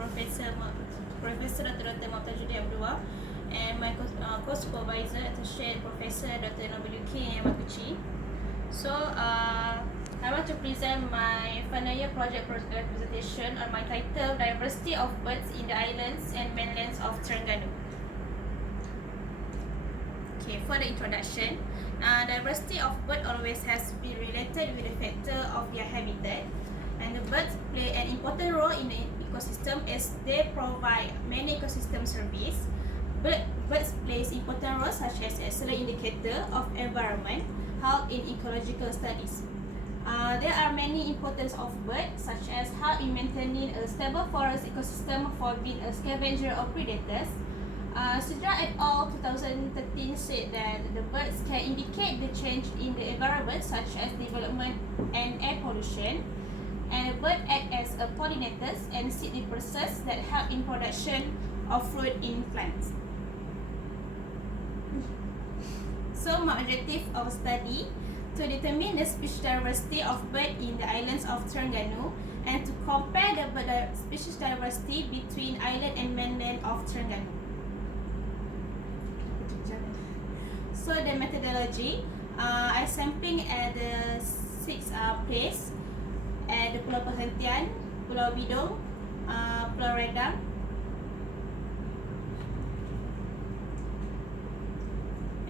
Professor Dr. Moktajudi Abdullah, and my co-supervisor, Associate Professor Dr. W.K. Yamaguchi. So, I want to present my final year project presentation on my title, Diversity of Birds in the Islands and Mainlands of Terengganu. Okay, for the introduction, diversity of birds always has been related with the factor of their habitat, and the birds play an important role in the ecosystem as they provide many ecosystem services. Birds plays important roles such as excellent indicator of environment, help in ecological studies. There are many importance of birds such as how in maintaining a stable forest ecosystem for being a scavenger of predators. Sidra et al. 2013 said that the birds can indicate the change in the environment such as development and air pollution, and birds act as pollinators and seed dispersers that help in production of fruit in plants. So my objective of study to determine the species diversity of birds in the islands of Terengganu and to compare the bird species diversity between island and mainland of Terengganu. So the methodology, I sampling at the 6 place at the Pulau Perhentian, Pulau Bidong, Pulau Redang,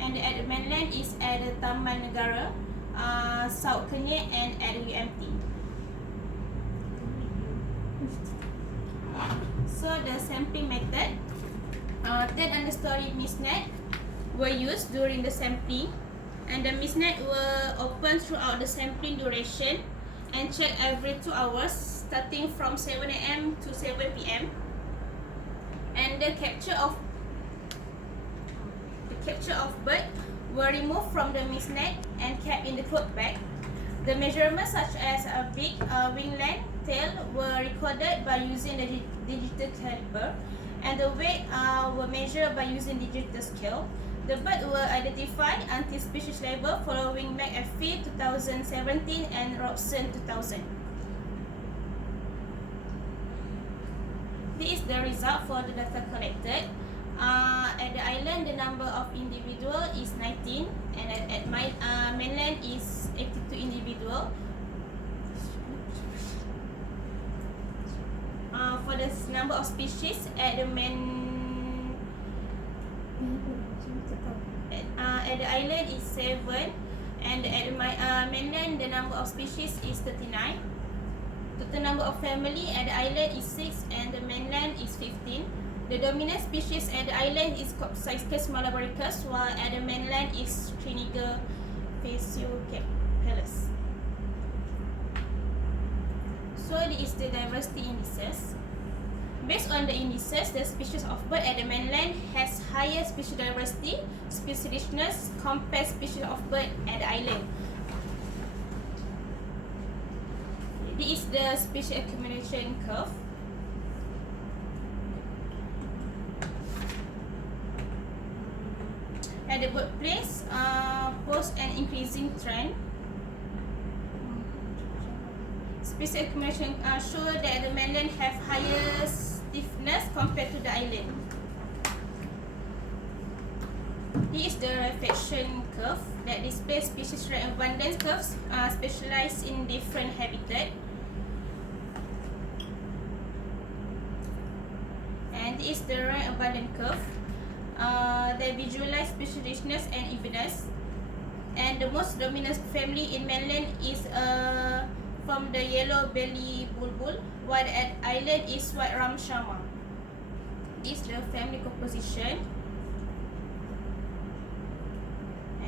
and at the mainland is at the Taman Negara, South Kenyek, and at the UMT. So the sampling method, 10 understory mist net were used during the sampling, and the mist net were open throughout the sampling duration and checked every 2 hours starting from 7 AM to 7 PM. And the capture of bird were removed from the mist net and kept in the cloth bag. The measurements such as a beak, wing length, tail were recorded by using the digital caliper, and the weight were measured by using digital scale. The bird were identified until species level following McAfee 2017 and Robson 2000. This is the result for the data collected. At the island, the number of individual is 19, and at my mainland is 82 individual. For the number of species at the at the island is 7, and at my mainland the number of species is 39. Total number of family at the island is 6, and the mainland is 15. The dominant species at the island is Copsychus malabaricus, while at the mainland is Triniger phaseocapellus. So this is the diversity indices. Based on the indices, the species of bird at the mainland has higher species diversity, species richness compared species of bird at the island. This is the species accumulation curve. At the birthplace, post an increasing trend. Species accumulation show that the mainland have higher stiffness compared to the island. This is the reflection curve that displays species rank abundance curves specialized in different habitat. And this is the rank abundance curve. They visualize species richness and evenness, and the most dominant family in mainland is from the yellow belly bulbul, while at island is white ramshama. This is the family composition,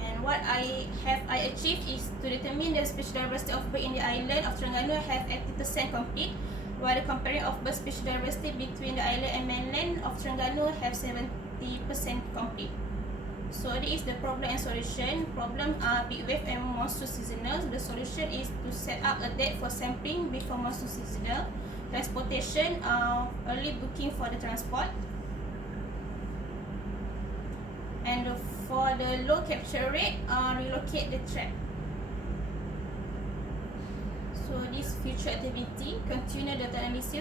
and what I achieved is to determine the species diversity of bird in the island of Terengganu have 80% complete, while the comparing of bird species diversity between the island and mainland of Terengganu have 70% complete. So this is the problem and solution. Problem are big wave and monsoon seasonal. The solution is to set up a date for sampling before monsoon seasonal. Transportation, early booking for the transport. And for the low capture rate, relocate the trap. So this future activity, continue data analysis